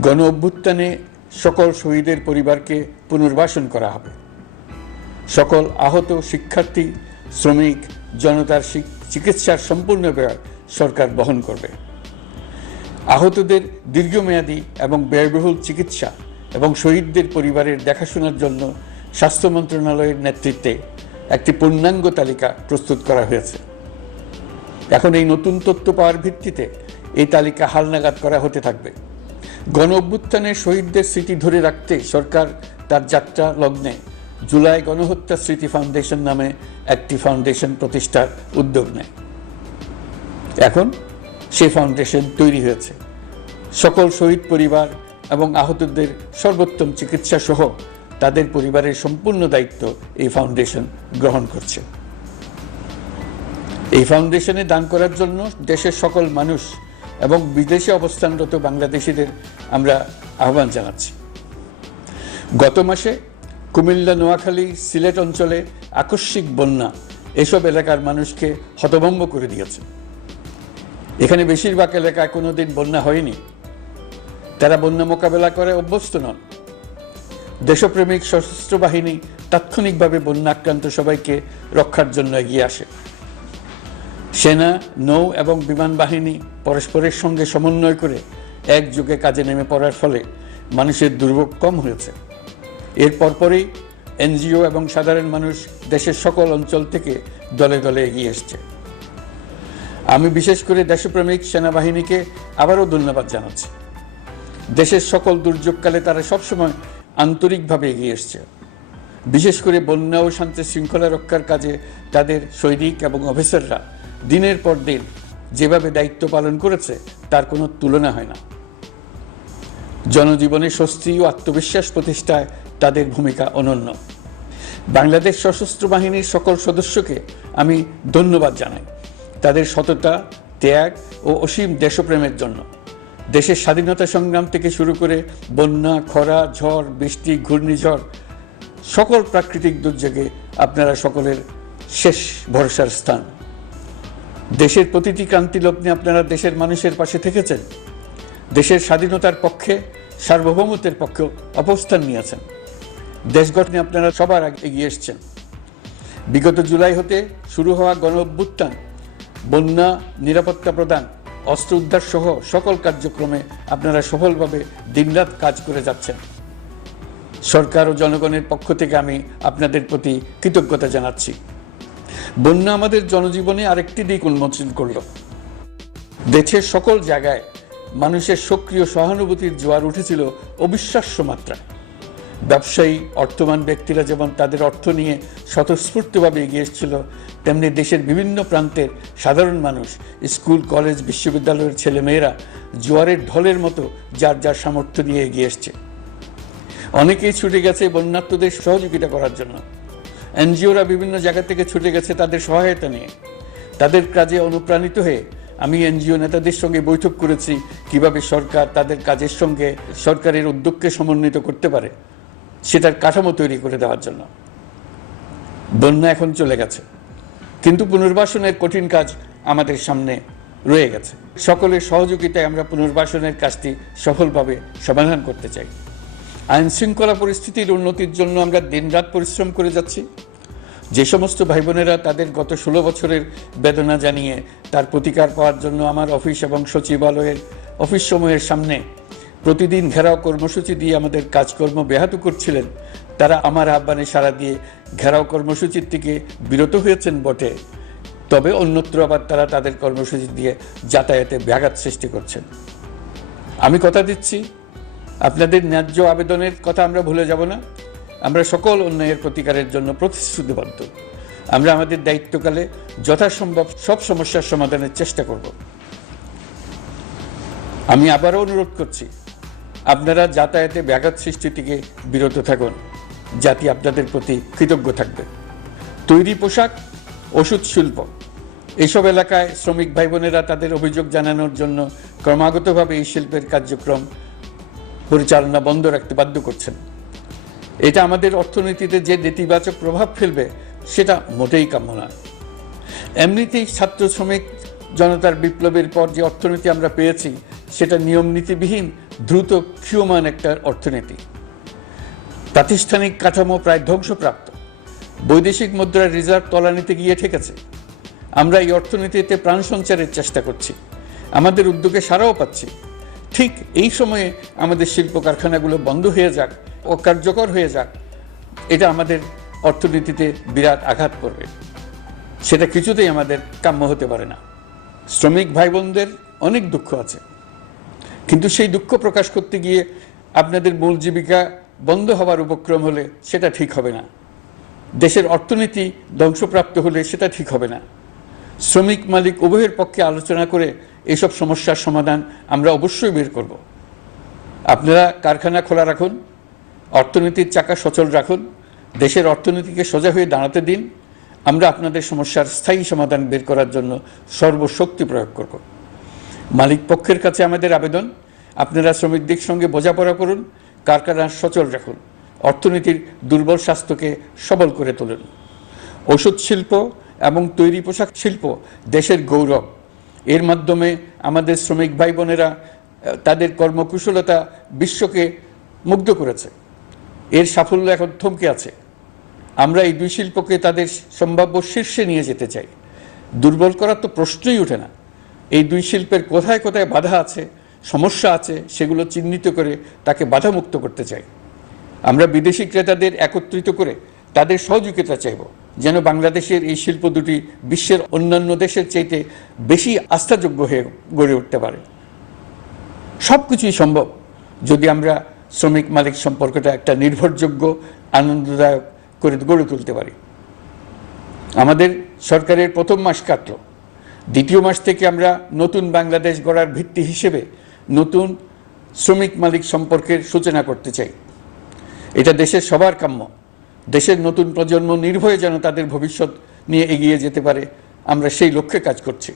গণ অভ্যুত্থানে সকল শহীদের পরিবারকে পুনর্বাসন করা হবে। সকল আহত শিক্ষার্থী, শ্রমিক, জনতার চিকিৎসার সম্পূর্ণ ব্যয় সরকার বহন করবে। আহতদের দীর্ঘমেয়াদী এবং ব্যয়বহুল চিকিৎসা এবং শহীদদের পরিবারের দেখাশোনার জন্য স্বাস্থ্য মন্ত্রণালয়ের নেতৃত্বে একটি পূর্ণাঙ্গ তালিকা প্রস্তুত করা হয়েছে। এখন এই নতুন তথ্য পাওয়ার ভিত্তিতে এই তালিকা হালনাগাদ করা হতে থাকবে। গণ অভ্যুত্থানের শহীদদের স্মৃতি ধরে রাখতে সরকার তার যাত্রা লগ্নে জুলাই গণহত্যা স্মৃতি ফাউন্ডেশন নামে একটি ফাউন্ডেশন প্রতিষ্ঠার উদ্যোগ নেয়। এখন সেই ফাউন্ডেশন তৈরি হয়েছে। সকল শহীদ পরিবার এবং আহতদের সর্বোত্তম চিকিৎসা সহ তাদের পরিবারের সম্পূর্ণ দায়িত্ব এই ফাউন্ডেশন গ্রহণ করছে। এই ফাউন্ডেশনে দান করার জন্য দেশের সকল মানুষ এবং বিদেশে অবস্থানরত বাংলাদেশিদের আমরা আহ্বান জানাচ্ছি। গত মাসে কুমিল্লা, নোয়াখালী, সিলেট অঞ্চলে আকস্মিক বন্যা এসব এলাকার মানুষকে হতভম্ব করে দিয়েছে। এখানে বেশিরভাগ এলাকায় কোনোদিন বন্যা হয়নি। তারা বন্যা মোকাবেলা করে অভ্যস্ত নন। দেশপ্রেমিক সশস্ত্র বাহিনী তাৎক্ষণিকভাবে বন্যা আক্রান্ত সবাইকে রক্ষার জন্য এগিয়ে আসে। সেনা, নৌ এবং বিমান বাহিনী পরস্পরের সঙ্গে সমন্বয় করে একযোগে কাজে নেমে পড়ার ফলে মানুষের দুর্ভোগ কম হয়েছে। এর পরপরই এনজিও এবং সাধারণ মানুষ দেশের সকল অঞ্চল থেকে দলে দলে এগিয়ে এসছে। আমি বিশেষ করে দেশপ্রেমিক সেনাবাহিনীকে আবারও ধন্যবাদ জানাচ্ছি। দেশের সকল দুর্যোগকালে তারা সবসময় আন্তরিকভাবে এগিয়ে এসছে। বিশেষ করে বন্যা ও শান্তি শৃঙ্খলা রক্ষার কাজে তাদের সৈনিক এবং অফিসাররা দিনের পর দিন যেভাবে দায়িত্ব পালন করেছে তার কোনো তুলনা হয় না। জনজীবনে স্বস্তি ও আত্মবিশ্বাস প্রতিষ্ঠায় তাদের ভূমিকা অনন্য। বাংলাদেশ সশস্ত্র বাহিনীর সকল সদস্যকে আমি ধন্যবাদ জানাই তাদের সততা, ত্যাগ ও অসীম দেশপ্রেমের জন্য। দেশের স্বাধীনতা সংগ্রাম থেকে শুরু করে বন্যা, খরা, ঝড়, বৃষ্টি, ঘূর্ণিঝড়, সকল প্রাকৃতিক দুর্যোগে আপনারা সকলের শেষ ভরসার স্থান। দেশের প্রতিটি ক্রান্তি লগ্নে আপনারা দেশের মানুষের পাশে থেকেছেন। দেশের স্বাধীনতার পক্ষে, সার্বভৌমত্বের পক্ষে অবস্থান নিয়েছেন। দেশ গঠনে আপনারা সবার আগে এগিয়ে এসছেন। বিগত জুলাই হতে শুরু হওয়া গণ অভ্যুত্থান, বন্যা, নিরাপত্তা প্রদান, অস্ত্র উদ্ধার সহ সকল কার্যক্রমে আপনারা সফলভাবে দিনরাত কাজ করে যাচ্ছেন। সরকার ও জনগণের পক্ষ থেকে আমি আপনাদের প্রতি কৃতজ্ঞতা জানাচ্ছি। বন্যা আমাদের জনজীবনে আরেকটি দিক উন্মোচন করল। দেশের সকল জায়গায় মানুষের সক্রিয় সহানুভূতির জোয়ার উঠেছিল অবিশ্বাস্য মাত্রায়। ব্যবসায়ী, অর্থবান ব্যক্তিরা যেমন তাদের অর্থ নিয়ে স্বতঃস্ফূর্তভাবে এগিয়ে এসেছিল, তেমনি দেশের বিভিন্ন প্রান্তের সাধারণ মানুষ, স্কুল, কলেজ, বিশ্ববিদ্যালয়ের ছেলেমেয়েরা জোয়ারের ঢলের মতো যার যার সামর্থ্য নিয়ে এগিয়ে এসছে। অনেকেই ছুটে গেছে বন্যার্তদের সহযোগিতা করার জন্য। এনজিওরা বিভিন্ন জায়গা থেকে ছুটে গেছে তাদের সহায়তা নিয়ে। তাদের কাজে অনুপ্রাণিত হয়ে আমি এনজিও নেতাদের সঙ্গে বৈঠক করেছি কিভাবে সরকার তাদের কাজের সঙ্গে সরকারের উদ্যোগকে সমন্বিত করতে পারে, সেটার কাঠামো তৈরি করে দেওয়ার জন্য। বন্যা এখন চলে গেছে, কিন্তু পুনর্বাসনের কঠিন কাজ আমাদের সামনে রয়ে গেছে। সকলের সহযোগিতায় আমরা পুনর্বাসনের কাজটি সফলভাবে সমাধান করতে চাই। আইন শৃঙ্খলা পরিস্থিতির উন্নতির জন্য আমরা দিনরাত পরিশ্রম করে যাচ্ছি। যে সমস্ত ভাই বোনেরা তাদের গত 16 বছরের বেদনা জানিয়ে তার প্রতিকার পাওয়ার জন্য আমার অফিস এবং সচিবালয়ের অফিস সমূহের সামনে প্রতিদিন ঘেরাও কর্মসূচি দিয়ে আমাদের কাজকর্ম ব্যাহত করছিলেন, তারা আমার আহ্বানে সাড়া দিয়ে ঘেরাও কর্মসূচির থেকে বিরত হয়েছেন বটে, তবে অন্যত্র আবার তারা তাদের কর্মসূচি দিয়ে যাতায়াতে ব্যাঘাত সৃষ্টি করছেন। আমি কথা দিচ্ছি, আপনাদের ন্যায্য আবেদনের কথা আমরা ভুলে যাব না। আমরা সকল অন্যায়ের প্রতিকারের জন্য প্রতিশ্রুতিবদ্ধ। আমরা আমাদের দায়িত্বকালে যথাসম্ভব সব সমস্যার সমাধানের চেষ্টা করব। আমি আবারও অনুরোধ করছি, আপনারা যাতায়াতে ব্যাঘাত সৃষ্টি থেকে বিরত থাকুন। জাতি আপনাদের প্রতি কৃতজ্ঞ থাকবে। তৈরি পোশাক, ওষুধ শিল্প, এইসব এলাকায় শ্রমিক ভাই বোনেরা তাদের অভিযোগ জানানোর জন্য ক্রমাগতভাবে এই শিল্পের কার্যক্রম পরিচালনা বন্ধ রাখতে বাধ্য করছেন। এটা আমাদের অর্থনীতিতে যে নেতিবাচক প্রভাব ফেলবে সেটা মোটেই কাম্য নয়। এমনিতেই ছাত্র শ্রমিক জনতার বিপ্লবের পর যে অর্থনীতি আমরা পেয়েছি সেটা নিয়ম নীতিবিহীন দ্রুত ক্ষীয়মান একটা অর্থনীতি। প্রাতিষ্ঠানিক কাঠামো প্রায় ধ্বংসপ্রাপ্ত। বৈদেশিক মুদ্রার রিজার্ভ তলানিতে গিয়ে ঠেকেছে। আমরা এই অর্থনীতিতে প্রাণ সঞ্চারের চেষ্টা করছি, আমাদের উদ্যোগে সাড়াও পাচ্ছি। ঠিক এই সময়ে আমাদের শিল্প কারখানাগুলো বন্ধ হয়ে যাক, অকার্যকর হয়ে যাক, এটা আমাদের অর্থনীতিতে বিরাট আঘাত করবে। সেটা কিছুতেই আমাদের কাম্য হতে পারে না। শ্রমিক ভাই বোনদের অনেক দুঃখ আছে, কিন্তু সেই দুঃখ প্রকাশ করতে গিয়ে আপনাদের মূল জীবিকা বন্ধ হওয়ার উপক্রম হলে সেটা ঠিক হবে না। দেশের অর্থনীতি ধ্বংসপ্রাপ্ত হলে সেটা ঠিক হবে না। শ্রমিক মালিক উভয়ের পক্ষে আলোচনা করে এসব সমস্যার সমাধান আমরা অবশ্যই বের করব। আপনারা কারখানা খোলা রাখুন, অর্থনীতির চাকা সচল রাখুন, দেশের অর্থনীতিকে সোজা হয়ে দাঁড়াতে দিন। আমরা আপনাদের সমস্যার স্থায়ী সমাধান বের করার জন্য সর্বশক্তি প্রয়োগ করব। মালিক পক্ষের কাছে আমাদের আবেদন, আপনারা শ্রমিকদের সঙ্গে বোঝাপড়া করুন, কারখানা সচল রাখুন, অর্থনীতির দুর্বল স্বাস্থ্যকে সবল করে তুলুন। ওষুধ শিল্প এবং তৈরি পোশাক শিল্প দেশের গৌরব। এর মাধ্যমে আমাদের শ্রমিক ভাই বোনেরা তাদের কর্মকুশলতা বিশ্বকে মুগ্ধ করেছে। এর সাফল্য এখন থমকে আছে। আমরা এই দুই শিল্পকে তাদের সম্ভাব্য শীর্ষে নিয়ে যেতে চাই। দুর্বল করার তো প্রশ্নই ওঠে না। এই দুই শিল্পের কোথায় কোথায় বাধা আছে, সমস্যা আছে, সেগুলো চিহ্নিত করে তাকে বাধামুক্ত করতে চাই। আমরা বিদেশি ক্রেতাদের একত্রিত করে তাদের সহযোগিতা চাইব, যেন বাংলাদেশের এই শিল্প দুটি বিশ্বের অন্যান্য দেশের চাইতে বেশি আস্থাযোগ্য হয়ে গড়ে উঠতে পারে। সব কিছুই সম্ভব যদি আমরা শ্রমিক মালিক সম্পর্কটা একটা নির্ভরযোগ্য, আনন্দদায়ক করে গড়ে তুলতে পারি। আমাদের সরকারের প্রথম মাস কাটল, দ্বিতীয় মাস থেকে আমরা নতুন বাংলাদেশ গড়ার ভিত্তি হিসেবে নতুন শ্রমিক মালিক সম্পর্কের সূচনা করতে চাই। এটা দেশের সবার কাম্য। দেশের নতুন প্রজন্ম নির্ভয়ে যেন তাদের ভবিষ্যৎ নিয়ে এগিয়ে যেতে পারে, আমরা সেই লক্ষ্যে কাজ করছি।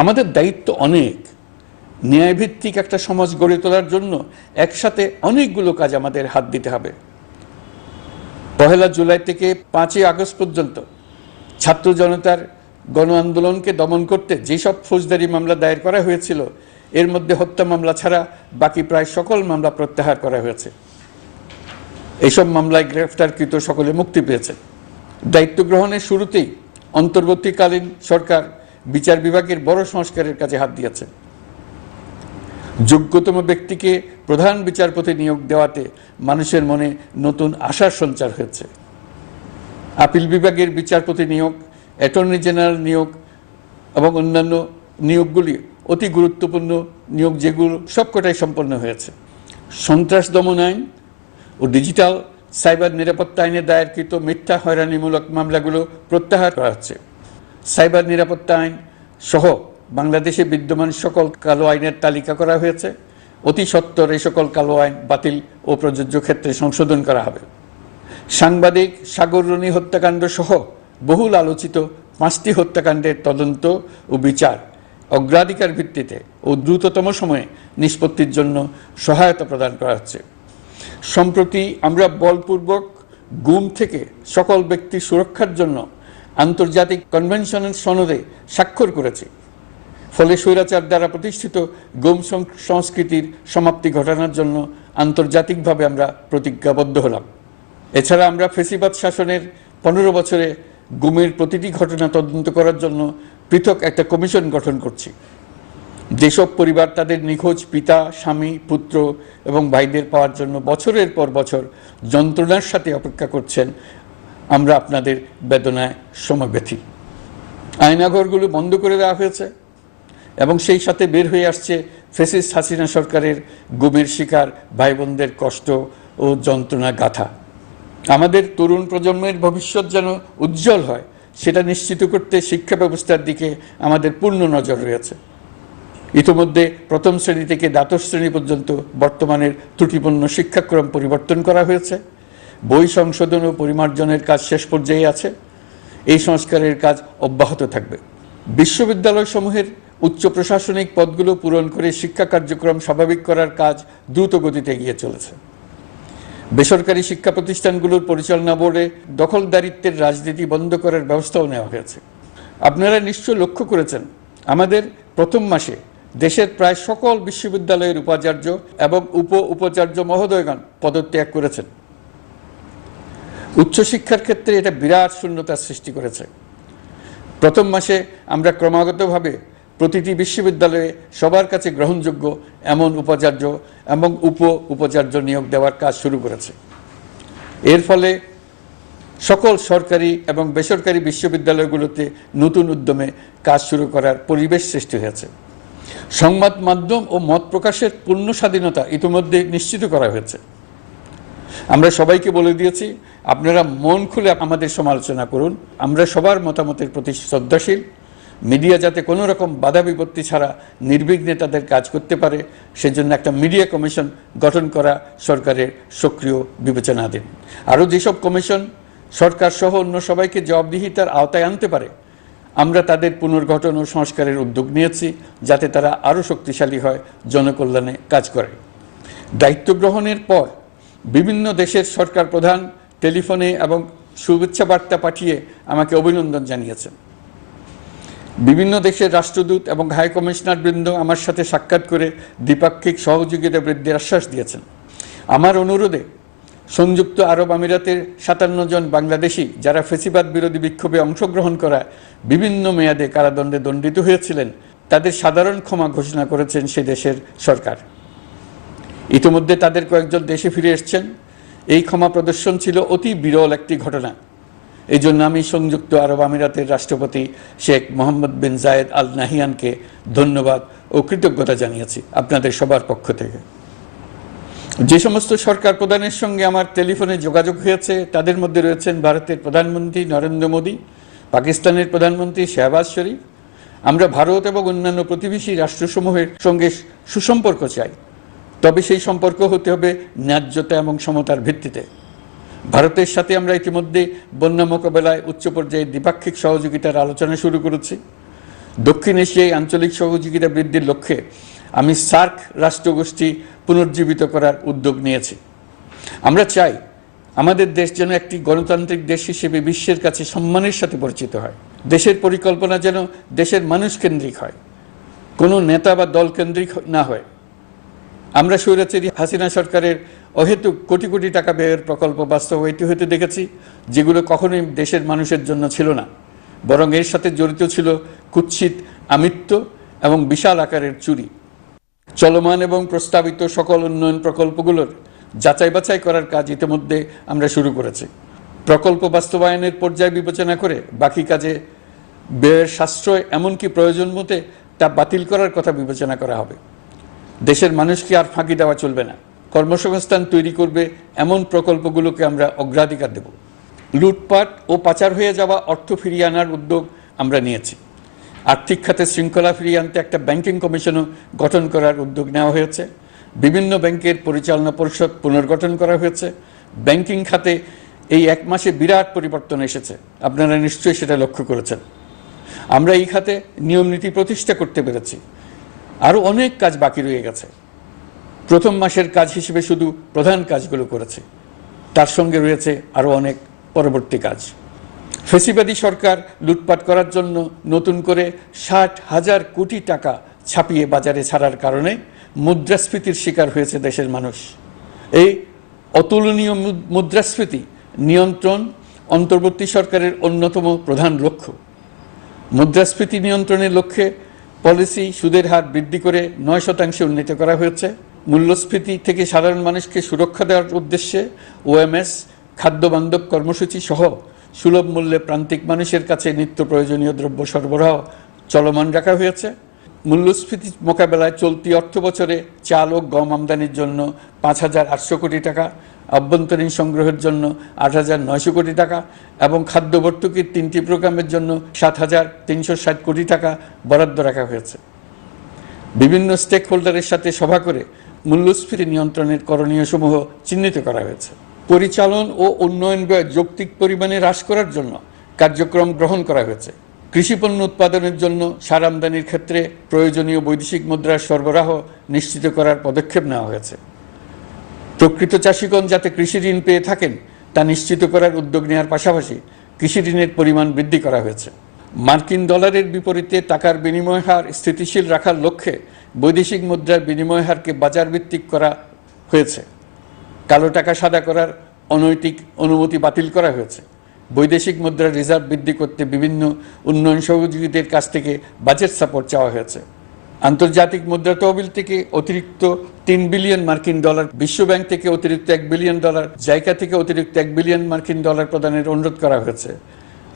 আমাদের দায়িত্ব অনেক। ন্যায়ভিত্তিক একটা সমাজ গড়ে তোলার জন্য একসাথে অনেকগুলো কাজ আমাদের হাত দিতে হবে। 1 জুলাই থেকে 5 আগস্ট পর্যন্ত ছাত্র জনতার গণ আন্দোলনকে দমন করতে যেসব ফৌজদারি মামলা দায়ের করা হয়েছিল, এর মধ্যে হত্যা মামলা ছাড়া বাকি প্রায় সকল মামলা প্রত্যাহার করা হয়েছে। এইসব মামলায় গ্রেফতারকৃত সকলে মুক্তি পেয়েছে। দায়িত্ব গ্রহণের শুরুতেই অন্তর্বর্তীকালীন সরকার বিচার বিভাগের বড় সংস্কারের কাজে হাত দিয়েছে। যোগ্যতম ব্যক্তিকে প্রধান বিচারপতি নিয়োগ দেওয়াতে মানুষের মনে নতুন আশার সঞ্চার হয়েছে। আপিল বিভাগের বিচারপতি নিয়োগ, অ্যাটর্নি জেনারেল নিয়োগ এবং অন্যান্য নিয়োগগুলি অতি গুরুত্বপূর্ণ নিয়োগ, যেগুলো সবকটাই সম্পন্ন হয়েছে। সন্ত্রাস দমন আইন ও ডিজিটাল সাইবার নিরাপত্তা আইনে দায়েরকৃত মিথ্যা হয়রানিমূলক মামলাগুলো প্রত্যাহার করা হচ্ছে। সাইবার নিরাপত্তা আইন সহ বাংলাদেশে বিদ্যমান সকল কালো আইনের তালিকা করা হয়েছে। অতি সত্বর এই সকল কালো আইন বাতিল ও প্রযোজ্য ক্ষেত্রে সংশোধন করা হবে। সাংবাদিক সাগর রনি হত্যাকাণ্ড সহ বহুল আলোচিত 5টি হত্যাকাণ্ডের তদন্ত ও বিচার অগ্রাধিকার ভিত্তিতে ও দ্রুততম সময়ে নিষ্পত্তির জন্য সহায়তা প্রদান করা হচ্ছে। সম্প্রতি আমরা বলপূর্বক গুম থেকে সকল ব্যক্তির সুরক্ষার জন্য আন্তর্জাতিক কনভেনশনের সনদে স্বাক্ষর করেছি। ফলে স্বৈরাচার দ্বারা প্রতিষ্ঠিত গুম সংস্কৃতির সমাপ্তি ঘটানোর জন্য আন্তর্জাতিকভাবে আমরা প্রতিজ্ঞাবদ্ধ হলাম। এছাড়া আমরা ফেসিবাদ শাসনের 15 বছরে গুমের প্রতিটি ঘটনা তদন্ত করার জন্য পৃথক একটা কমিশন গঠন করছি। যেসব পরিবার তাদের নিখোঁজ পিতা, স্বামী, পুত্র এবং ভাইদের পাওয়ার জন্য বছরের পর বছর যন্ত্রণার সাথে অপেক্ষা করছেন, আমরা আপনাদের বেদনায় সমব্যথী। আয়নাঘরগুলো বন্ধ করে দেওয়া হয়েছে এবং সেই সাথে বের হয়ে আসছে ফ্যাসিস্ট হাসিনা সরকারের গুমের শিকার ভাই বোনদের কষ্ট ও যন্ত্রণা গাথা। আমাদের তরুণ প্রজন্মের ভবিষ্যৎ যেন উজ্জ্বল হয়, সেটা নিশ্চিত করতে শিক্ষা ব্যবস্থার দিকে আমাদের পূর্ণ নজর রয়েছে। ইতিমধ্যে প্রথম শ্রেণী থেকে দ্বাদশ শ্রেণী পর্যন্ত বর্তমানের ত্রুটিপূর্ণ শিক্ষাক্রম পরিবর্তন করা হয়েছে। বই সংশোধন ও পরিমার্জনের কাজ শেষ পর্যায়ে আছে। এই সংস্কারের কাজ অব্যাহত থাকবে। বিশ্ববিদ্যালয়সমূহের উচ্চ প্রশাসনিক পদগুলো পূরণ করে শিক্ষা কার্যক্রম স্বাভাবিক করার কাজ দ্রুত গতিতে এগিয়ে চলেছে। বেসরকারি শিক্ষা প্রতিষ্ঠানগুলোর পরিচালনা বোর্ডে দখলদারিত্বের রাজনীতি বন্ধ করার ব্যবস্থাও নেওয়া হয়েছে। আপনারা নিশ্চয় লক্ষ্য করেছেন, আমাদের প্রথম মাসে দেশের প্রায় সকল বিশ্ববিদ্যালয়ের উপাচার্য এবং উপাচার্য মহোদয়গণ পদত্যাগ করেছেন। উচ্চশিক্ষার ক্ষেত্রে এটা বিরাট শূন্যতার সৃষ্টি করেছে। প্রথম মাসে আমরা ক্রমাগতভাবে প্রতিটি বিশ্ববিদ্যালয়ে সবার কাছে গ্রহণযোগ্য এমন উপাচার্য এবং উপাচার্য নিয়োগ দেওয়ার কাজ শুরু করেছে। এর ফলে সকল সরকারি এবং বেসরকারি বিশ্ববিদ্যালয়গুলোতে নতুন উদ্যমে কাজ শুরু করার পরিবেশ সৃষ্টি হয়েছে। সংবাদ মাধ্যম ও মত প্রকাশের পূর্ণ স্বাধীনতা ইতিমধ্যে নিশ্চিত করা হয়েছে। আমরা সবাইকে বলে দিয়েছি, আপনারা মন খুলে আমাদের সমালোচনা করুন, আমরা সবার মতামতের প্রতি শ্রদ্ধাশীল। মিডিয়া যাতে কোনো রকম বাধা বিপত্তি ছাড়া নির্বিঘ্নে তাদের কাজ করতে পারে সেজন্য একটা মিডিয়া কমিশন গঠন করা সরকারের সক্রিয় বিবেচনাধীন। আরও যেসব কমিশন সরকার সহ অন্য সবাইকে জবাবদিহিতার আওতায় আনতে পারে, আমরা তাদের পুনর্গঠন ও সংস্কারের উদ্যোগ নিয়েছি যাতে তারা আরও শক্তিশালী হয়, জনকল্যাণে কাজ করে। দায়িত্ব গ্রহণের পর বিভিন্ন দেশের সরকার প্রধান টেলিফোনে এবং শুভেচ্ছা বার্তা পাঠিয়ে আমাকে অভিনন্দন জানিয়েছেন। বিভিন্ন দেশের রাষ্ট্রদূত এবং হাই কমিশনার বৃন্দ আমার সাথে সাক্ষাৎ করে দ্বিপাক্ষিক সহযোগিতা বৃদ্ধির আশ্বাস দিয়েছেন। আমার অনুরোধে সংযুক্ত আরব আমিরাতের 57 জন বাংলাদেশি যারা ফেসিবাদ বিরোধী বিক্ষোভে অংশগ্রহণ করায় বিভিন্ন মেয়াদে কারাদণ্ডে দণ্ডিত হয়েছিলেন, তাদের সাধারণ ক্ষমা ঘোষণা করেছেন সে দেশের সরকার। ইতিমধ্যে তাদের কয়েকজন দেশে ফিরে এসেছেন। এই ক্ষমা প্রদর্শন ছিল অতি বিরল একটি ঘটনা। এই জন্য আমি সংযুক্ত আরব আমিরাতের রাষ্ট্রপতি শেখ মোহাম্মদ বিন জায়েদ আল নাহিয়ানকে ধন্যবাদ ও কৃতজ্ঞতা জানিয়েছি আপনাদের সবার পক্ষ থেকে। যে সমস্ত সরকার প্রধানের সঙ্গে আমার টেলিফোনে যোগাযোগ হয়েছে তাদের মধ্যে রয়েছেন ভারতের প্রধানমন্ত্রী নরেন্দ্র মোদী, পাকিস্তানের প্রধানমন্ত্রী শাহবাজ শরীফ। আমরা ভারত এবং অন্যান্য প্রতিবেশী রাষ্ট্রসমূহের সঙ্গে সুসম্পর্ক চাই, তবে সেই সম্পর্ক হতে হবে ন্যায্যতা এবং সমতার ভিত্তিতে। ভারতের সাথে আমরা ইতিমধ্যে বন্যা মোকাবেলায় উচ্চ পর্যায়ে দ্বিপাক্ষিক সহযোগিতার আলোচনা শুরু করেছি। দক্ষিণ এশিয়ায় আঞ্চলিক সহযোগিতা বৃদ্ধির লক্ষ্যে আমি সার্ক রাষ্ট্রগোষ্ঠী পুনর্জীবিত করার উদ্যোগ নিয়েছি। আমরা চাই আমাদের দেশ যেন একটি গণতান্ত্রিক দেশ হিসেবে বিশ্বের কাছে সম্মানের সাথে পরিচিত হয়। দেশের পরিকল্পনা যেন দেশের মানুষ কেন্দ্রিক হয়, কোনো নেতা বা দল কেন্দ্রিক না হয়। আমরা স্বৈরাচারী হাসিনা সরকারের অহেতুক কোটি কোটি টাকা ব্যয়ের প্রকল্প বাস্তবায়িত হতে দেখেছি, যেগুলো কখনোই দেশের মানুষের জন্য ছিল না, বরং এর সাথে জড়িত ছিল কুৎসিত আমিত্ব এবং বিশাল আকারের চুরি। চলমান এবং প্রস্তাবিত সকল উন্নয়ন প্রকল্পগুলোর যাচাই বাছাই করার কাজ ইতিমধ্যে আমরা শুরু করেছি। প্রকল্প বাস্তবায়নের পর্যায় বিবেচনা করে বাকি কাজে ব্যয়ের সাশ্রয় এমনকি প্রয়োজন মতে তা বাতিল করার কথা বিবেচনা করা হবে। দেশের মানুষকে আর ফাঁকি দেওয়া চলবে না। কর্মসংস্থান তৈরি করবে এমন প্রকল্পগুলোকে আমরা অগ্রাধিকার দেব। লুটপাট ও পাচার হয়ে যাওয়া অর্থ ফিরিয়ে আনার উদ্যোগ আমরা নিয়েছি। আর্থিক খাতে শৃঙ্খলা ফিরিয়ে আনতে একটা ব্যাংকিং কমিশনও গঠন করার উদ্যোগ নেওয়া হয়েছে। বিভিন্ন ব্যাংকের পরিচালনা পরিষদ পুনর্গঠন করা হয়েছে। ব্যাংকিং খাতে এই এক মাসে বিরাট পরিবর্তন এসেছে, আপনারা নিশ্চয়ই সেটা লক্ষ্য করেছেন। আমরা এই খাতে নিয়মনীতি প্রতিষ্ঠা করতে পেরেছি। আরও অনেক কাজ বাকি রয়ে গেছে। প্রথম মাসের কাজ হিসেবে শুধু প্রধান কাজগুলো করেছে, তার সঙ্গে রয়েছে আরও অনেক পরবর্তী কাজ। ফেসিবাদী সরকার লুটপাট করার জন্য নতুন করে 60,000 কোটি টাকা ছাপিয়ে বাজারে ছাড়ার কারণে মুদ্রাস্ফীতির শিকার হয়েছে দেশের মানুষ। এই অতুলনীয় মুদ্রাস্ফীতি নিয়ন্ত্রণ অন্তর্বর্তী সরকারের অন্যতম প্রধান লক্ষ্য। মুদ্রাস্ফীতি নিয়ন্ত্রণের লক্ষ্যে পলিসি সুদের হার বৃদ্ধি করে 9% উন্নীত করা হয়েছে। মূল্যস্ফীতি থেকে সাধারণ মানুষকে সুরক্ষা দেওয়ার উদ্দেশ্যে ওএমএস, খাদ্য বান্ধব কর্মসূচি সহ সুলভ মূল্যে প্রান্তিক মানুষের কাছে নিত্য প্রয়োজনীয় দ্রব্য সরবরাহ চলমান রাখা হয়েছে। মূল্যস্ফীতি মোকাবেলায় চলতি অর্থ বছরে চাল ও গম আমদানির জন্য 5,800 কোটি টাকা, অভ্যন্তরীণ সংগ্রহের জন্য 8,900 কোটি টাকা এবং খাদ্য ভর্তুকির 3টি প্রোগ্রামের জন্য 7,360 কোটি টাকা বরাদ্দ রাখা হয়েছে। বিভিন্ন স্টেক হোল্ডারের সাথে সভা করে মূল্যস্ফীতি নিয়ন্ত্রণের করণীয় সমূহ চিহ্নিত করা হয়েছে। পরিচালন ও উন্নয়ন ব্যয় যৌক্তিক পরিমাণে হ্রাস করার জন্য কার্যক্রম গ্রহণ করা হয়েছে। কৃষিপণ্য উৎপাদনের জন্য সার আমদানির ক্ষেত্রে প্রয়োজনীয় বৈদেশিক মুদ্রার সরবরাহ নিশ্চিত করার পদক্ষেপ নেওয়া হয়েছে। প্রকৃত চাষিগণ যাতে কৃষি ঋণ পেয়ে থাকেন তা নিশ্চিত করার উদ্যোগ নেওয়ার পাশাপাশি কৃষি ঋণের পরিমাণ বৃদ্ধি করা হয়েছে। মার্কিন ডলারের বিপরীতে টাকার বিনিময় হার স্থিতিশীল রাখার লক্ষ্যে বৈদেশিক মুদ্রার বিনিময় হারকে বাজার ভিত্তিক করা হয়েছে। কালো টাকা সাদা করার অনৈতিক অনুমতি বাতিল করা হয়েছে। বৈদেশিক মুদ্রার রিজার্ভ বৃদ্ধি করতে বিভিন্ন উন্নয়ন সহযোগীদের কাছ থেকে বাজেট সাপোর্ট চাওয়া হয়েছে। আন্তর্জাতিক মুদ্রা তহবিল থেকে অতিরিক্ত 3 বিলিয়ন মার্কিন ডলার, বিশ্বব্যাংক থেকে অতিরিক্ত 1 বিলিয়ন ডলার, জাইকা থেকে অতিরিক্ত 1 বিলিয়ন মার্কিন ডলার প্রদানের অনুরোধ করা হয়েছে।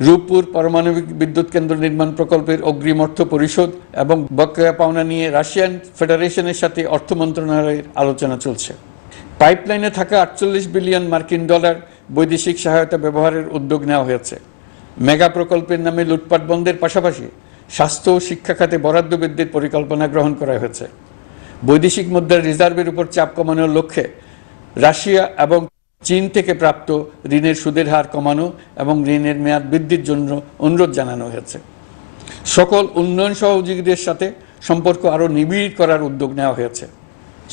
রূপপুর পারমাণবিক বিদ্যুৎ কেন্দ্র নির্মাণ প্রকল্পের অগ্রিম অর্থ পরিশোধ এবং বকেয়া পাওনা নিয়ে রাশিয়ান ফেডারেশনের সাথে অর্থ মন্ত্রণালয়ের আলোচনা চলছে। পাইপলাইনে থাকা 48 বিলিয়ন মার্কিন ডলার বৈদেশিক সহায়তা ব্যবহারের উদ্যোগ নেওয়া হয়েছে। মেগা প্রকল্পের নামে লুটপাট বন্ধের পাশাপাশি স্বাস্থ্য ও শিক্ষা খাতে বরাদ্দ বৃদ্ধির পরিকল্পনা গ্রহণ করা হয়েছে। বৈদেশিক মুদ্রার রিজার্ভের উপর চাপ কমানোর লক্ষ্যে রাশিয়া এবং চীন থেকে প্রাপ্ত ঋণের সুদের হার কমানো এবং ঋণের মেয়াদ বৃদ্ধির জন্য অনুরোধ জানানো হয়েছে। সকল উন্নয়ন সহযোগীদের সাথে সম্পর্ক আরও নিবিড় করার উদ্যোগ নেওয়া হয়েছে।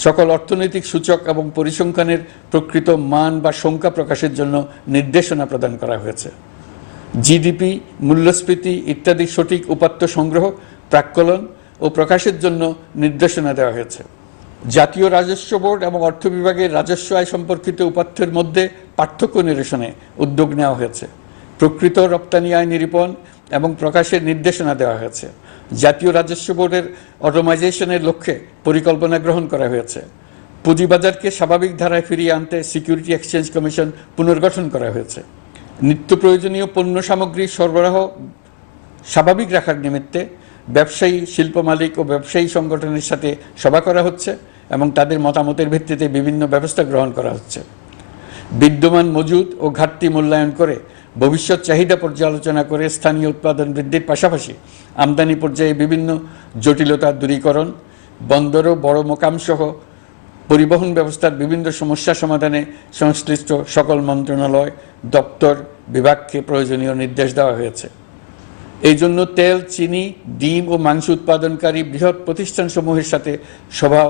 সকল অর্থনৈতিক সূচক এবং পরিসংখ্যানের প্রকৃত মান বা সংখ্যা প্রকাশের জন্য নির্দেশনা প্রদান করা হয়েছে। জিডিপি, মূল্যস্ফীতি ইত্যাদি সঠিক উপাত্ত সংগ্রহ, প্রাক্কলন ও প্রকাশের জন্য নির্দেশনা দেওয়া হয়েছে। জাতীয় রাজস্ব বোর্ড এবং অর্থ বিভাগের রাজস্ব আয় সম্পর্কিত উপাত্তের মধ্যে পার্থক্য নিরসনে উদ্যোগ নেওয়া হয়েছে। প্রকৃত রপ্তানি আয় নিরূপণ এবং প্রকাশের নির্দেশনা দেওয়া হয়েছে। জাতীয় রাজস্ব বোর্ডের অটোমাইজেশনের লক্ষ্যে পরিকল্পনা গ্রহণ করা হয়েছে। পুঁজিবাজারকে স্বাভাবিক ধারায় ফিরিয়ে আনতে সিকিউরিটি এক্সচেঞ্জ কমিশন পুনর্গঠন করা হয়েছে। নিত্য প্রয়োজনীয় পণ্য সামগ্রী সরবরাহ স্বাভাবিক রাখার নিমিত্তে ব্যবসায়ী, শিল্প মালিক ও ব্যবসায়ী সংগঠনের সাথে সভা করা হচ্ছে এবং তাদের মতামতের ভিত্তিতে বিভিন্ন ব্যবস্থা গ্রহণ করা হচ্ছে। বিদ্যমান মজুদ ও ঘাটতি মূল্যায়ন করে ভবিষ্যৎ চাহিদা পর্যালোচনা করে স্থানীয় উৎপাদন বৃদ্ধির পাশাপাশি আমদানি পর্যায়ে বিভিন্ন জটিলতা দূরীকরণ, বন্দর ও বড় মোকাম সহ পরিবহন ব্যবস্থার বিভিন্ন সমস্যা সমাধানে সংশ্লিষ্ট সকল মন্ত্রণালয়, দপ্তর, বিভাগকে প্রয়োজনীয় নির্দেশ দেওয়া হয়েছে। এই জন্য তেল, চিনি, ডিম ও মাংস উৎপাদনকারী বৃহৎ প্রতিষ্ঠানসমূহের সাথে সভা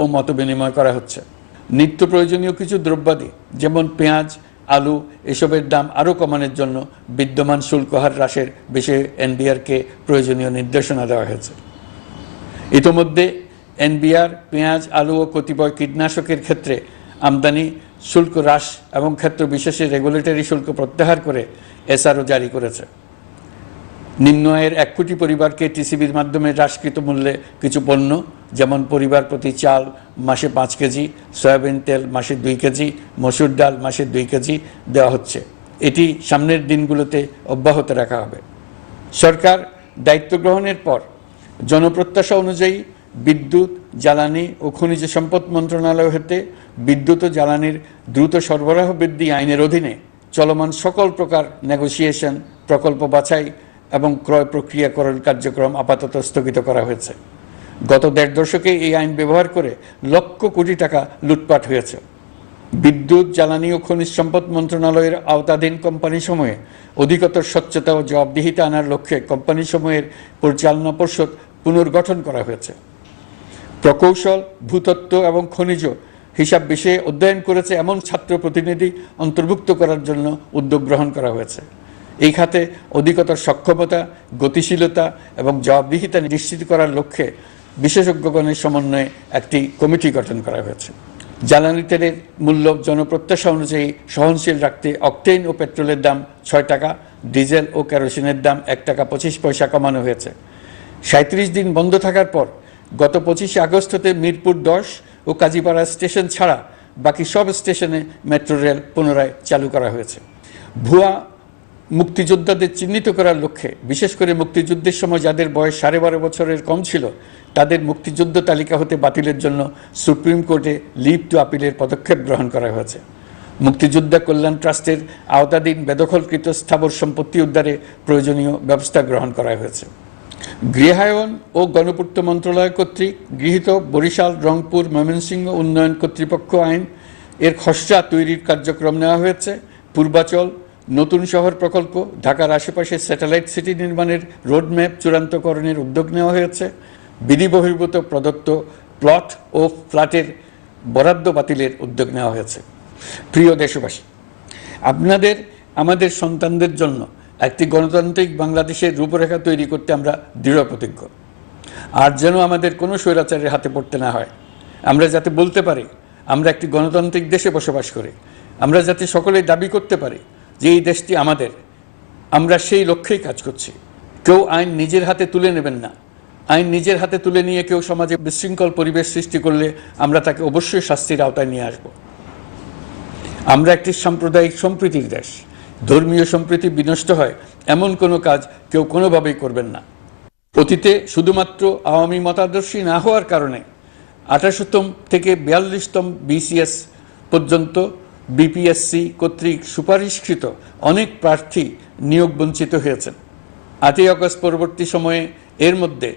ও মতবিনিময় করা হচ্ছে। নিত্য প্রয়োজনীয় কিছু দ্রব্যাদি যেমন পেঁয়াজ, আলু এসবের দাম আরও কমানোর জন্য বিদ্যমান শুল্ক হার হ্রাসের বিষয়ে এনবিআরকে প্রয়োজনীয় নির্দেশনা দেওয়া হয়েছে। ইতোমধ্যে এনবিআর পেঁয়াজ, আলু ও কতিপয় কীটনাশকের ক্ষেত্রে আমদানি শুল্ক হ্রাস এবং ক্ষেত্র বিশেষে রেগুলেটরি শুল্ক প্রত্যাহার করে এসআরও জারি করেছে। নিম্ন আয়ের 1 কোটি পরিবারকে টিসিবির মাধ্যমে হ্রাসকৃত মূল্যে কিছু পণ্য যেমন পরিবার প্রতি চাল মাসে 5 কেজি, সয়াবিন তেল মাসে 2 কেজি, মসুর ডাল মাসে 2 কেজি দেওয়া হচ্ছে। এটি সামনের দিনগুলোতে অব্যাহত রাখা হবে। সরকার দায়িত্ব গ্রহণের পর জনপ্রত্যাশা অনুযায়ী বিদ্যুৎ, জ্বালানি ও খনিজ সম্পদ মন্ত্রণালয় হতে বিদ্যুৎ ও জ্বালানির দ্রুত সরবরাহ বৃদ্ধি আইনের অধীনে চলমান সকল প্রকার নেগোসিয়েশন, প্রকল্প বাছাই এবং ক্রয় প্রক্রিয়াকরণ কার্যক্রম আপাতত স্থগিত করা হয়েছে। গত 1.5 দশকে এই আইন ব্যবহার করে লক্ষ কোটি টাকা লুটপাট হয়েছে। বিদ্যুৎ, জ্বালানি ও খনিজ সম্পদ মন্ত্রণালয়ের আওতাধীন কোম্পানিসমূহে অধিকতর স্বচ্ছতা ও জবাবদিহিতা আনার লক্ষ্যে কোম্পানিসমূহের পরিচালনা পর্ষদ পুনর্গঠন করা হয়েছে। প্রকৌশল, ভূতত্ত্ব এবং খনিজ হিসাব বিষয়ে অধ্যয়ন করেছে এমন ছাত্র প্রতিনিধি অন্তর্ভুক্ত করার জন্য উদ্যোগ গ্রহণ করা হয়েছে। এই খাতে অধিকতর সক্ষমতা, গতিশীলতা এবং জবাবদিহিতা নিশ্চিত করার লক্ষ্যে বিশেষজ্ঞগণের সমন্বয়ে একটি কমিটি গঠন করা হয়েছে। জ্বালানি তেলের মূল্য জনপ্রত্যাশা অনুযায়ী সহনশীল রাখতে অকটেন ও পেট্রোলের দাম 6 টাকা, ডিজেল ও কেরোসিনের দাম 1 টাকা 25 পয়সা কমানো হয়েছে। 37 দিন বন্ধ থাকার পর গত 25 আগস্ট হতে মিরপুর 10 ও কাজীপাড়া স্টেশন ছাড়া বাকি সব স্টেশনে মেট্রো রেল পুনরায় চালু করা হয়েছে। ভুয়া মুক্তিযোদ্ধাদের চিহ্নিত করার লক্ষ্যে বিশেষ করে মুক্তিযুদ্ধের সময় যাদের বয়স 12.5 বছরের কম ছিল তাদের মুক্তিযুদ্ধ তালিকা হতে বাতিলের জন্য সুপ্রিম কোর্টে লিভ টু আপিলের পদক্ষেপ গ্রহণ করা হয়েছে। মুক্তিযোদ্ধা কল্যাণ ট্রাস্টের আওতাধীন বেদখলকৃত স্থাবর সম্পত্তি উদ্ধারে প্রয়োজনীয় ব্যবস্থা গ্রহণ করা হয়েছে। গৃহায়ন ও গণপূর্ত মন্ত্রণালয় কর্তৃক গৃহীত বরিশাল, রংপুর, ময়মনসিংহ উন্নয়ন কর্তৃপক্ষ আইন এর খসড়া তৈরির কার্যক্রম নেওয়া হয়েছে। পূর্বাচল নতুন শহর প্রকল্প, ঢাকার আশেপাশে স্যাটেলাইট সিটি নির্মাণের রোডম্যাপ চূড়ান্তকরণের উদ্যোগ নেওয়া হয়েছে। বিধি বহির্ভূত প্রদত্ত প্লট ও ফ্ল্যাটের বরাদ্দ বাতিলের উদ্যোগ নেওয়া হয়েছে। প্রিয় দেশবাসী, আপনাদের আমাদের সন্তানদের জন্য একটি গণতান্ত্রিক বাংলাদেশের রূপরেখা তৈরি করতে আমরা দৃঢ় প্রতিজ্ঞ। আর যেন আমাদের কোনো স্বৈরাচারের হাতে পড়তে না হয়। আমরা যাতে বলতে পারি আমরা একটি গণতান্ত্রিক দেশে বসবাস করি, আমরা যাতে সকলেই দাবি করতে পারি যে এই দেশটি আমাদের, আমরা সেই লক্ষ্যেই কাজ করছি। কেউ আইন নিজের হাতে তুলে নেবেন না। আইন নিজের হাতে তুলে নিয়ে কেউ সমাজে বিশৃঙ্খল পরিবেশ সৃষ্টি করলে আমরা তাকে অবশ্যই শাস্তির আওতায় নিয়ে আসব। আমরা একটি সাম্প্রদায়িক সম্প্রীতির দেশ। ধর্মীয় সম্প্রীতি বিনষ্ট হয় এমন কোনো কাজ কেউ কোনোভাবেই করবেন না। অতীতে শুধুমাত্র আওয়ামী মতাদর্শী না হওয়ার কারণে 18তম থেকে 42তম BCS পর্যন্ত BPSC কর্তৃক সুপারিশকৃত অনেক প্রার্থী নিয়োগ বঞ্চিত হয়েছেন। 8ই আগস্ট পরবর্তী সময়ে এর মধ্যে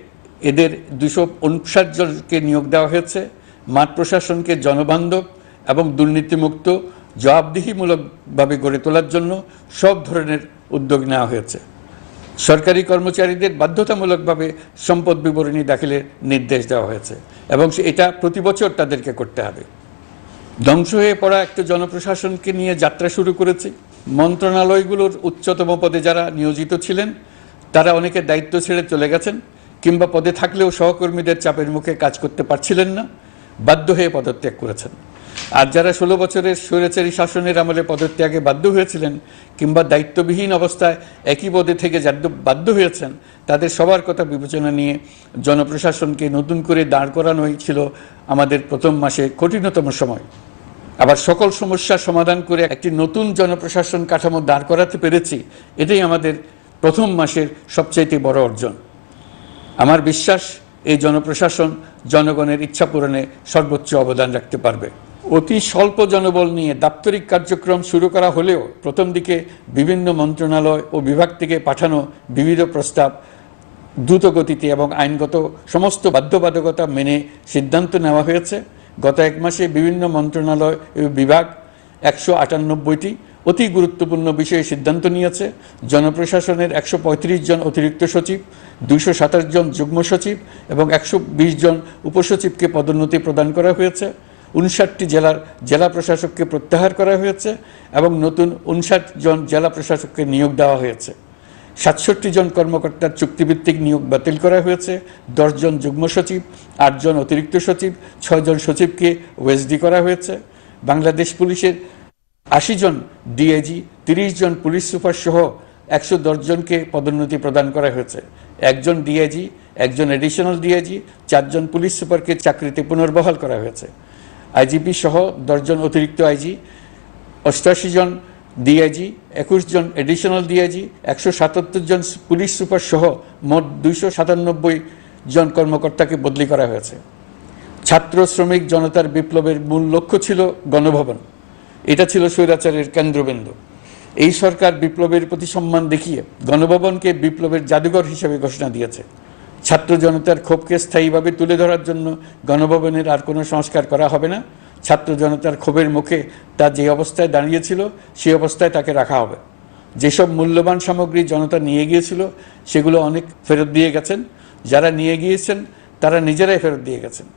এদের 259 জনকে নিয়োগ দেওয়া হয়েছে। মাঠ প্রশাসনকে জনবান্ধব এবং দুর্নীতিমুক্ত জবাবদিহিমূলকভাবে গড়ে তোলার জন্য সব ধরনের উদ্যোগ নেওয়া হয়েছে। সরকারি কর্মচারীদের বাধ্যতামূলকভাবে সম্পদ বিবরণী দাখিলের নির্দেশ দেওয়া হয়েছে এবং এটা প্রতি বছর তাদেরকে করতে হবে। ধ্বংস হয়ে পড়া একটা জনপ্রশাসনকে নিয়ে যাত্রা শুরু করেছে। মন্ত্রণালয়গুলোর উচ্চতম পদে যারা নিয়োজিত ছিলেন তারা অনেকে দায়িত্ব ছেড়ে চলে গেছেন, কিংবা পদে থাকলেও সহকর্মীদের চাপের মুখে কাজ করতে পারছিলেন না, বাধ্য হয়ে পদত্যাগ করেছেন। আর যারা 16 বছরের স্বৈরাচারী শাসনের আমলে পদত্যাগে বাধ্য হয়েছিলেন কিংবা দায়িত্ববিহীন অবস্থায় একই পদে থেকে বাধ্য হয়েছেন, তাদের সবার কথা বিবেচনা নিয়ে জনপ্রশাসনকে নতুন করে দাঁড় করানোই ছিল আমাদের প্রথম মাসে কঠিনতম সময়। আবার সকল সমস্যার সমাধান করে একটি নতুন জনপ্রশাসন কাঠামো দাঁড় করাতে পেরেছি, এটাই আমাদের প্রথম মাসের সবচাইতে বড় অর্জন। আমার বিশ্বাস এই জনপ্রশাসন জনগণের ইচ্ছা পূরণে সর্বোচ্চ অবদান রাখতে পারবে। অতি স্বল্প জনবল নিয়ে দাপ্তরিক কার্যক্রম শুরু করা হলেও প্রথম দিকে বিভিন্ন মন্ত্রণালয় ও বিভাগ থেকে পাঠানো বিবিধ প্রস্তাব দ্রুত গতিতে এবং আইনগত সমস্ত বাধ্যবাধকতা মেনে সিদ্ধান্ত নেওয়া হয়েছে। গত এক মাসে বিভিন্ন মন্ত্রণালয় ও বিভাগ 198টি অতি গুরুত্বপূর্ণ বিষয়ে সিদ্ধান্ত নিয়েছে। জনপ্রশাসনের 135 জন অতিরিক্ত সচিব, 227 জন যুগ্ম সচিব এবং 120 জন উপসচিবকে পদোন্নতি প্রদান করা হয়েছে। 59টি জেলা প্রশাসককে প্রত্যাহার করা হয়েছে এবং নতুন 59 জন জেলা প্রশাসককে নিয়োগ দেওয়া হয়েছে। 67 জন কর্মকর্তার চুক্তিভিত্তিক নিয়োগ বাতিল করা হয়েছে। 10 জন যুগ্ম সচিব, 8 জন অতিরিক্ত সচিব, 6 জন সচিবকে ওএসডি করা হয়েছে। বাংলাদেশ পুলিশের 80 জন ডিআইজি, 30 জন পুলিশ সুপার সহ 110 জনকে পদোন্নতি প্রদান করা হয়েছে। 1 জন ডিআইজি, 1 জন এডিশনাল ডিআইজি, 4 জন পুলিশ সুপারকে চাকরিতে পুনর্বহাল করা হয়েছে। আইজিপি সহ 10 জন অতিরিক্ত আইজি, 88 জন ডিআইজি, 21 জন এডিশনাল ডিআইজি, 177 জন পুলিশ সুপার সহ মোট 297 জন কর্মকর্তাকে বদলি করা হয়েছে। ছাত্র শ্রমিক জনতার বিপ্লবের মূল লক্ষ্য ছিল গণভবন। এটা ছিল স্বৈরাচারের কেন্দ্রবিন্দু। এই সরকার বিপ্লবের প্রতি সম্মান দেখিয়ে গণভবনকে বিপ্লবের জাদুঘর হিসেবে ঘোষণা দিয়েছে। ছাত্র জনতার ক্ষোভকে স্থায়ীভাবে তুলে ধরার জন্য গণভবনের আর কোনো সংস্কার করা হবে না। ছাত্র জনতার ক্ষোভের মুখে তা যে অবস্থায় দাঁড়িয়েছিল সেই অবস্থায় তাকে রাখা হবে। যেসব মূল্যবান সামগ্রী জনতা নিয়ে গিয়েছিল সেগুলো অনেক ফেরত দিয়ে গেছেন। যারা নিয়ে গিয়েছেন তারা নিজেরাই ফেরত দিয়ে গেছেন।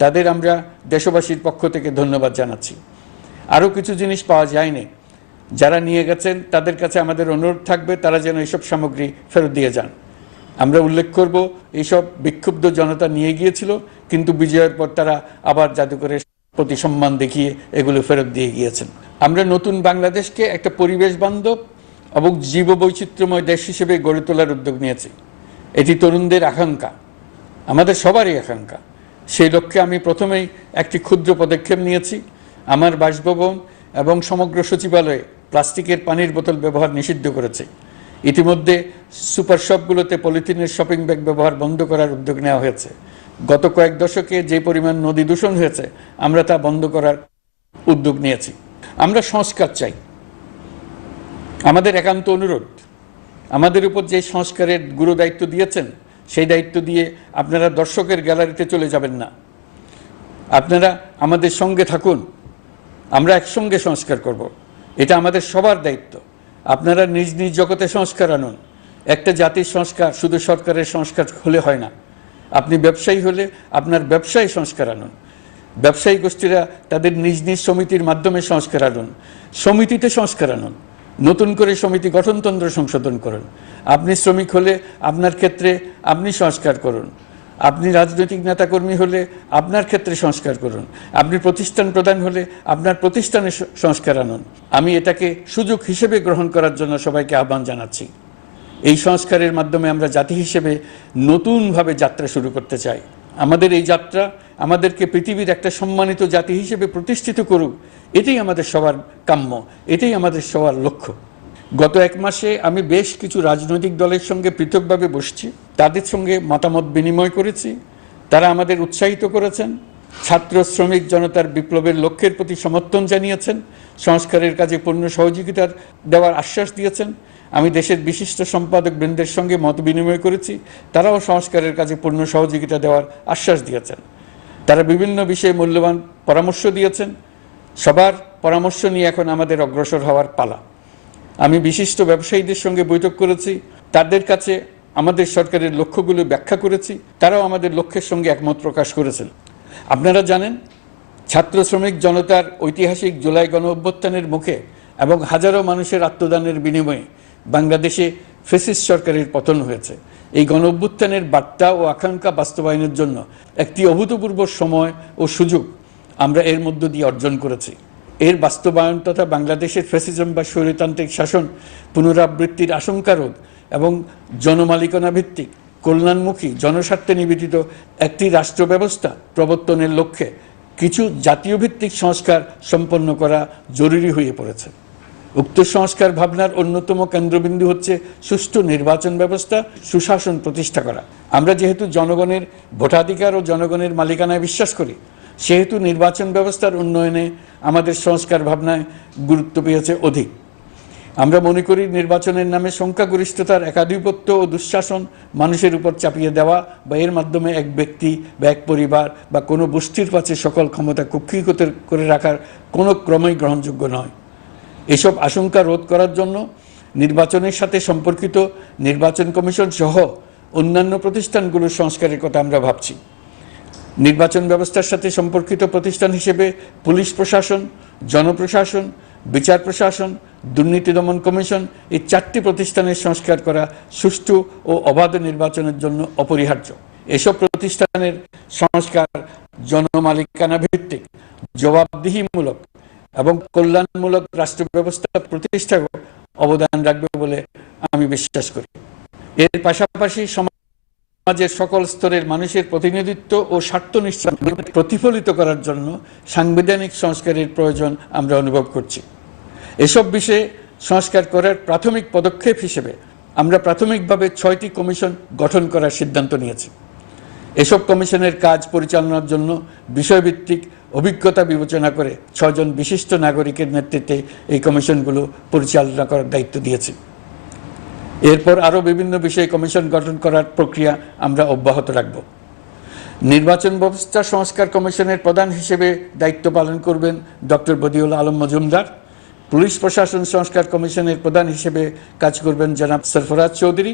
তাদের আমরা দেশবাসীর পক্ষ থেকে ধন্যবাদ জানাচ্ছি। আরও কিছু জিনিস পাওয়া যায়নি। যারা নিয়ে গেছেন তাদের কাছে আমাদের অনুরোধ থাকবে তারা যেন এইসব সামগ্রী ফেরত দিয়ে যান। আমরা উল্লেখ করব এইসব বিক্ষুব্ধ জনতা নিয়ে গিয়েছিল, কিন্তু বিজয়ের পর তারা আবার জাদুঘরের প্রতি সম্মান দেখিয়ে এগুলো ফেরত দিয়ে গিয়েছেন। আমরা নতুন বাংলাদেশকে একটা পরিবেশ বান্ধব এবং জীববৈচিত্র্যময় দেশ হিসেবে গড়ে তোলার উদ্যোগ নিয়েছি। এটি তরুণদের আকাঙ্ক্ষা, আমাদের সবারই আকাঙ্ক্ষা। সেই লক্ষ্যে আমি প্রথমেই একটি ক্ষুদ্র পদক্ষেপ নিয়েছি। আমার বাসভবন এবং সমগ্র সচিবালয়ে প্লাস্টিকের পানির বোতল ব্যবহার নিষিদ্ধ করেছে। ইতিমধ্যে সুপার শপগুলোতে পলিথিনের শপিং ব্যাগ ব্যবহার বন্ধ করার উদ্যোগ নেওয়া হয়েছে। গত কয়েক দশকে যে পরিমাণ নদী দূষণ হয়েছে আমরা তা বন্ধ করার উদ্যোগ নিয়েছি। আমরা সংস্কার চাই। আমাদের একান্ত অনুরোধ, আমাদের উপর যে সংস্কারের গুরু দায়িত্ব দিয়েছেন সেই দায়িত্ব দিয়ে আপনারা দর্শকের গ্যালারিতে চলে যাবেন না। আপনারা আমাদের সঙ্গে থাকুন, আমরা একসঙ্গে সংস্কার করব। এটা আমাদের সবার দায়িত্ব। আপনারা নিজ নিজ জগতে সংস্কার আনুন। একটা জাতির সংস্কার শুধু সরকারের সংস্কার হলে হয় না। আপনি ব্যবসায়ী হলে আপনার ব্যবসায় সংস্কার আনুন। ব্যবসায়ী গোষ্ঠীরা তাদের নিজ নিজ সমিতির মাধ্যমে সংস্কার আনুন। সমিতিতে সংস্কার আনুন। নতুন করে সমিতি গঠনতন্ত্র সংশোধন করুন। আপনি শ্রমিক হলে আপনার ক্ষেত্রে আপনি সংস্কার করুন। আপনি রাজনৈতিক নেতাকর্মী হলে আপনার ক্ষেত্রে সংস্কার করুন, আপনি প্রতিষ্ঠান প্রধান হলে আপনার প্রতিষ্ঠানে সংস্কার আনুন। আমি এটাকে সুযোগ হিসেবে গ্রহণ করার জন্য সবাইকে আহ্বান জানাচ্ছি। এই সংস্কারের মাধ্যমে আমরা জাতি হিসেবে নতুনভাবে যাত্রা শুরু করতে চাই। আমাদের এই যাত্রা আমাদেরকে পৃথিবীর একটা সম্মানিত জাতি হিসেবে প্রতিষ্ঠিত করুক, এটাই আমাদের সবার কাম্য, এটাই আমাদের সবার লক্ষ্য। গত এক মাসে আমি বেশ কিছু রাজনৈতিক দলের সঙ্গে পৃথকভাবে বসছি, তাদের সঙ্গে মতামত বিনিময় করেছি। তারা আমাদের উৎসাহিত করেছেন, ছাত্র শ্রমিক জনতার বিপ্লবের লক্ষ্যের প্রতি সমর্থন জানিয়েছেন, সংস্কারের কাজে পূর্ণ সহযোগিতার দেওয়ার আশ্বাস দিয়েছেন। আমি দেশের বিশিষ্ট সম্পাদক বৃন্দের সঙ্গে মত বিনিময় করেছি, তারাও সংস্কারের কাজে পূর্ণ সহযোগিতা দেওয়ার আশ্বাস দিয়েছেন। তারা বিভিন্ন বিষয়ে মূল্যবান পরামর্শ দিয়েছেন। সবার পরামর্শ নিয়ে এখন আমাদের অগ্রসর হওয়ার পালা। আমি বিশিষ্ট ব্যবসায়ীদের সঙ্গে বৈঠক করেছি, তাদের কাছে আমাদের সরকারের লক্ষ্যগুলো ব্যাখ্যা করেছি, তারাও আমাদের লক্ষ্যের সঙ্গে একমত প্রকাশ করেছেন। আপনারা জানেন, ছাত্র শ্রমিক জনতার ঐতিহাসিক জুলাই গণ অভ্যুত্থানের মুখে এবং হাজারো মানুষের আত্মদানের বিনিময়ে বাংলাদেশে ফ্যাসিস্ট সরকারের পতন হয়েছে। এই গণ অভ্যুত্থানের বার্তা ও আকাঙ্ক্ষা বাস্তবায়নের জন্য একটি অভূতপূর্ব সময় ও সুযোগ আমরা এর মধ্য দিয়ে অর্জন করেছি। এর বাস্তবায়ন তথা বাংলাদেশের ফ্যাসিজম বা স্বৈরতান্ত্রিক শাসন পুনরাবৃত্তির আশঙ্কা রোধ এবং জনমালিকানা ভিত্তিক কল্যাণমুখী জনস্বার্থে নিবেদিত একটি রাষ্ট্র ব্যবস্থা প্রবর্তনের লক্ষ্যে কিছু জাতীয় ভিত্তিক সংস্কার সম্পন্ন করা জরুরি হয়ে পড়েছে। উক্ত সংস্কার ভাবনার অন্যতম কেন্দ্রবিন্দু হচ্ছে সুষ্ঠু নির্বাচন ব্যবস্থা, সুশাসন প্রতিষ্ঠা করা। আমরা যেহেতু জনগণের ভোটাধিকার ও জনগণের মালিকানায় বিশ্বাস করি, সেহেতু নির্বাচন ব্যবস্থার উন্নয়নে আমাদের সংস্কার ভাবনায় গুরুত্ব পেয়েছে অধিক। আমরা মনে করি নির্বাচনের নামে সংখ্যাগরিষ্ঠতার একাধিপত্য ও দুঃশাসন মানুষের উপর চাপিয়ে দেওয়া বা এর মাধ্যমে এক ব্যক্তি বা এক পরিবার বা কোনো গোষ্ঠীর কাছে সকল ক্ষমতা কুক্ষিগত করে রাখার কোনো ক্রমেই গ্রহণযোগ্য নয়। এসব আশঙ্কা রোধ করার জন্য নির্বাচনের সাথে সম্পর্কিত নির্বাচন কমিশন সহ অন্যান্য প্রতিষ্ঠানগুলোর সংস্কারের কথা আমরা ভাবছি। নির্বাচন ব্যবস্থার সাথে সম্পর্কিত প্রতিষ্ঠান হিসেবে পুলিশ প্রশাসন, জনপ্রশাসন, বিচার প্রশাসন, দুর্নীতি দমন কমিশন এই 4টি প্রতিষ্ঠানের সংস্কার করা সুষ্ঠু ও অবাধ নির্বাচনের জন্য অপরিহার্য। এসব প্রতিষ্ঠানের সংস্কার জনমালিকানা ভিত্তিক, জবাবদিহিমূলক এবং কল্যাণমূলক রাষ্ট্র ব্যবস্থা প্রতিষ্ঠায় অবদান রাখবে বলে আমি বিশ্বাস করি। এর পাশাপাশি সমাজের সকল স্তরের মানুষের প্রতিনিধিত্ব ও স্বার্থনিষ্ঠ প্রতিফলিত করার জন্য সাংবিধানিক সংস্কারের প্রয়োজন আমরা অনুভব করছি। এসব বিষয়ে সংস্কার করার প্রাথমিক পদক্ষেপ হিসেবে আমরা প্রাথমিকভাবে 6টি কমিশন গঠন করার সিদ্ধান্ত নিয়েছি। এসব কমিশনের কাজ পরিচালনার জন্য বিষয়ভিত্তিক অভিজ্ঞতা বিবেচনা করে 6 জন বিশিষ্ট নাগরিকের নেতৃত্বে এই কমিশনগুলো পরিচালনা করার দায়িত্ব দিয়েছি। এরপর আরও বিভিন্ন বিষয়ে কমিশন গঠন করার প্রক্রিয়া আমরা অব্যাহত রাখব। নির্বাচন ব্যবস্থা সংস্কার কমিশনের প্রধান হিসেবে দায়িত্ব পালন করবেন ডক্টর বদিউল আলম মজুমদার। পুলিশ প্রশাসন সংস্কার কমিশনের প্রধান হিসেবে কাজ করবেন জনাব সরফরাজ চৌধুরী।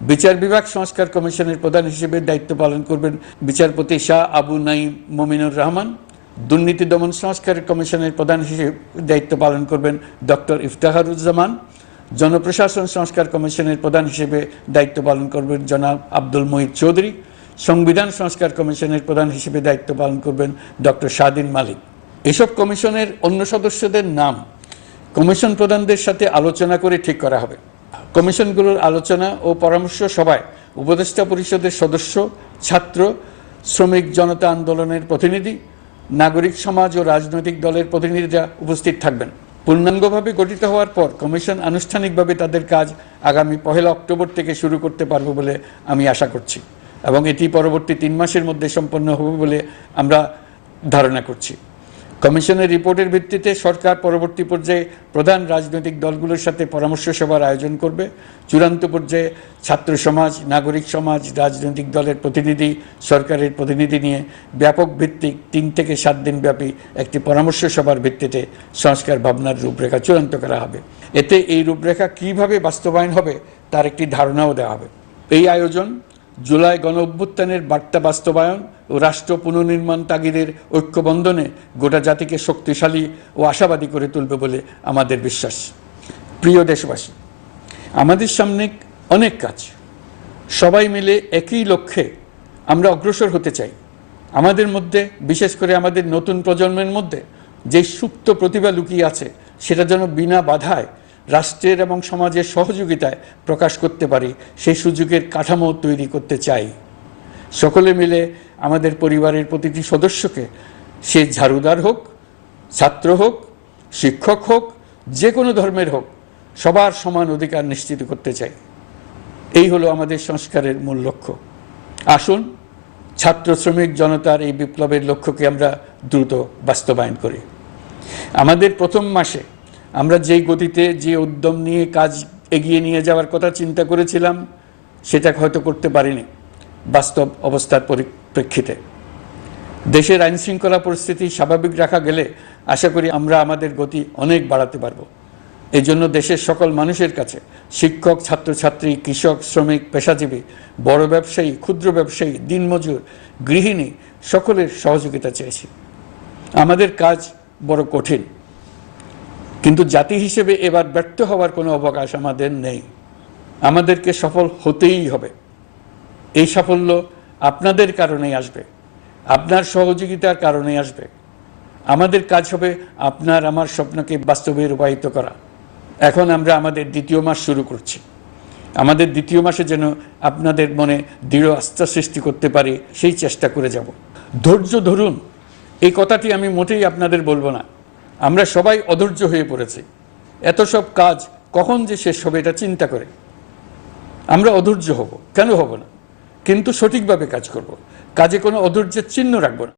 বিচার বিভাগ সংস্কার কমিশনের প্রধান হিসেবে দায়িত্ব পালন করবেন বিচারপতি শাহ আবু নাঈম মমিনুর রহমান। দুর্নীতি দমন সংস্কার কমিশনের প্রধান হিসেবে দায়িত্ব পালন করবেন ডক্টর ইফতেখারুজ্জামান। জনপ্রশাসন সংস্কার কমিশনের প্রধান হিসেবে দায়িত্ব পালন করবেন জনাব আব্দুল মুহিত চৌধুরী। সংবিধান সংস্কার কমিশনের প্রধান হিসেবে দায়িত্ব পালন করবেন ডক্টর শাহদিন মালিক। এসব কমিশনের অন্য সদস্যদের নাম কমিশন প্রধানদের সাথে আলোচনা করে ঠিক করা হবে। কমিশনগুলোর আলোচনা ও পরামর্শ সভায় উপদেষ্টা পরিষদের সদস্য, ছাত্র, শ্রমিক জনতা আন্দোলনের প্রতিনিধি, নাগরিক সমাজ ও রাজনৈতিক দলের প্রতিনিধিরা উপস্থিত থাকবেন। পূর্ণাঙ্গভাবে গঠিত হওয়ার পর কমিশন আনুষ্ঠানিকভাবে তাদের কাজ আগামী 1 অক্টোবর থেকে শুরু করতে পারবে বলে আমি আশা করছি এবং এটি পরবর্তী 3 মাসের মধ্যে সম্পন্ন হবে বলে আমরা ধারণা করছি। কমিশনের রিপোর্টের ভিত্তিতে সরকার পরবর্তী পর্যায়ে প্রধান রাজনৈতিক দলগুলোর সাথে পরামর্শ সভার আয়োজন করবে। চূড়ান্ত পর্যায়ে ছাত্র সমাজ, নাগরিক সমাজ, রাজনৈতিক দলের প্রতিনিধি, সরকারের প্রতিনিধি নিয়ে ব্যাপক ভিত্তিক 3 থেকে 7 দিন ব্যাপী একটি পরামর্শ সভার ভিত্তিতে সংস্কার ভাবনার রূপরেখা চূড়ান্ত করা হবে। এতে এই রূপরেখা কিভাবে বাস্তবায়ন হবে তার একটি ধারণাও দেওয়া হবে। এই আয়োজন জুলাই গণ অভ্যুত্থানের বার্তা বাস্তবায়ন ও রাষ্ট্র পুনর্নির্মাণ তাগিদের ঐক্যবন্ধনে গোটা জাতিকে শক্তিশালী ও আশাবাদী করে তুলবে বলে আমাদের বিশ্বাস। প্রিয় দেশবাসী, আমাদের সামনে অনেক কাজ। সবাই মিলে একই লক্ষ্যে আমরা অগ্রসর হতে চাই। আমাদের মধ্যে, বিশেষ করে আমাদের নতুন প্রজন্মের মধ্যে যে সুপ্ত প্রতিভা লুকিয়ে আছে, সেটা যেন বিনা বাধায় রাষ্ট্রের এবং সমাজের সহযোগিতায় প্রকাশ করতে পারি, সেই সুযোগের কাঠামো তৈরি করতে চাই। সকলে মিলে আমাদের পরিবারের প্রতিটি সদস্যকে, সে ঝাড়ুদার হোক, ছাত্র হোক, শিক্ষক হোক, যে কোনো ধর্মের হোক, সবার সমান অধিকার নিশ্চিত করতে চাই। এই হলো আমাদের সংস্কারের মূল লক্ষ্য। আসুন ছাত্র শ্রমিক জনতার এই বিপ্লবের লক্ষ্যকে আমরা দ্রুত বাস্তবায়ন করি। আমাদের প্রথম মাসে আমরা যেই গতিতে, যে উদ্যম নিয়ে কাজ এগিয়ে নিয়ে যাওয়ার কথা চিন্তা করেছিলাম, সেটা হয়তো করতে পারিনি বাস্তব অবস্থার পরিপ্রেক্ষিতে। দেশের আইনশৃঙ্খলা পরিস্থিতি স্বাভাবিক রাখা গেলে আশা করি আমরা আমাদের গতি অনেক বাড়াতে পারব। এই জন্য দেশের সকল মানুষের কাছে, শিক্ষক, ছাত্রছাত্রী, কৃষক, শ্রমিক, পেশাজীবী, বড় ব্যবসায়ী, ক্ষুদ্র ব্যবসায়ী, দিনমজুর, গৃহিণী, সকলের সহযোগিতা চেয়েছি। আমাদের কাজ বড় কঠিন, কিন্তু জাতি হিসেবে এবার ব্যর্থ হওয়ার কোনো অবকাশ আমাদের নেই। আমাদেরকে সফল হতেই হবে। এই সাফল্য আপনাদের কারণেই আসবে, আপনার সহযোগিতার কারণেই আসবে। আমাদের কাজ হবে আপনার আমার স্বপ্নকে বাস্তবে রূপায়িত করা। এখন আমরা আমাদের দ্বিতীয় মাস শুরু করছি। আমাদের দ্বিতীয় মাসে যেন আপনাদের মনে দৃঢ় আস্থা সৃষ্টি করতে পারি, সেই চেষ্টা করে যাব। ধৈর্য ধরুন, এই কথাটি আমি মোটেই আপনাদের বলবো না। আমরা সবাই অধৈর্য হয়ে পড়েছি। এত সব কাজ কখন যে শেষ হবে এটা চিন্তা করে আমরা অধৈর্য হব, কেন হব না? কিন্তু সঠিকভাবে কাজ করব, কাজে কোনো অধৈর্যের চিহ্ন রাখব না।